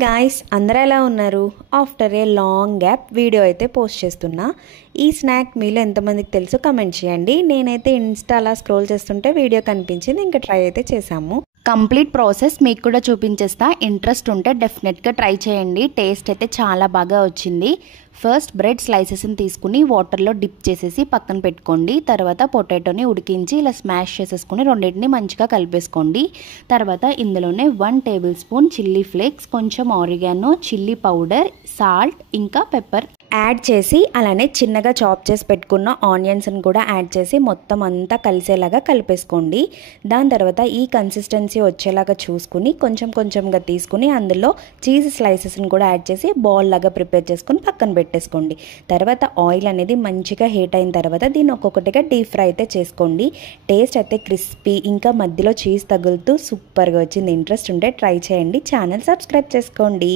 Guys, అందరూ ఎలా ఉన్నారు? After a long gap video అయితే పోస్ట్ చేస్తున్నా. ఈ స్నాక్ మీలో ఎంతమందికి తెలుసు కమెంట్ చేయండి. నేనైతే ఇన్స్టా అలా స్క్రోల్ చేస్తుంటే వీడియో కనిపించింది, ఇంకా ట్రై అయితే చేసాము. కంప్లీట్ ప్రాసెస్ మీకు కూడా చూపించేస్తా. ఇంట్రెస్ట్ ఉంటే డెఫినెట్గా ట్రై చేయండి. టేస్ట్ అయితే చాలా బాగా వచ్చింది. ఫస్ట్ బ్రెడ్ స్లైసెస్ని తీసుకుని వాటర్లో డిప్ చేసేసి పక్కన పెట్టుకోండి. తర్వాత పొటాటోని ఉడికించి ఇలా స్మాష్ చేసేసుకుని రెండింటిని మంచిగా కలిపేసుకోండి. తర్వాత ఇందులోనే 1 టేబుల్ స్పూన్ చిల్లీ ఫ్లేక్స్, కొంచెం ఆరిగానో, చిల్లీ పౌడర్, సాల్ట్ ఇంకా పెప్పర్ యాడ్ చేసి అలానే చిన్నగా చాప్ చేసి పెట్టుకున్న ఆనియన్స్ని కూడా యాడ్ చేసి మొత్తం అంతా కలిసేలాగా కలిపేసుకోండి. దాని తర్వాత ఈ కన్సిస్టెన్సీ వచ్చేలాగా చూసుకుని కొంచెంగా తీసుకుని అందులో చీజ్ స్లైసెస్ని కూడా యాడ్ చేసి బాల్ లాగా ప్రిపేర్ చేసుకుని పక్కన పెట్టేసుకోండి. తర్వాత ఆయిల్ అనేది మంచిగా హీట్ అయిన తర్వాత దీన్ని ఒక్కొక్కటిగా డీప్ ఫ్రై అయితే చేసుకోండి. టేస్ట్ అయితే క్రిస్పీ ఇంకా మధ్యలో చీజ్ తగులుతూ సూపర్గా వచ్చింది. ఇంట్రెస్ట్ ఉంటే ట్రై చేయండి. ఛానల్ సబ్స్క్రైబ్ చేసుకోండి.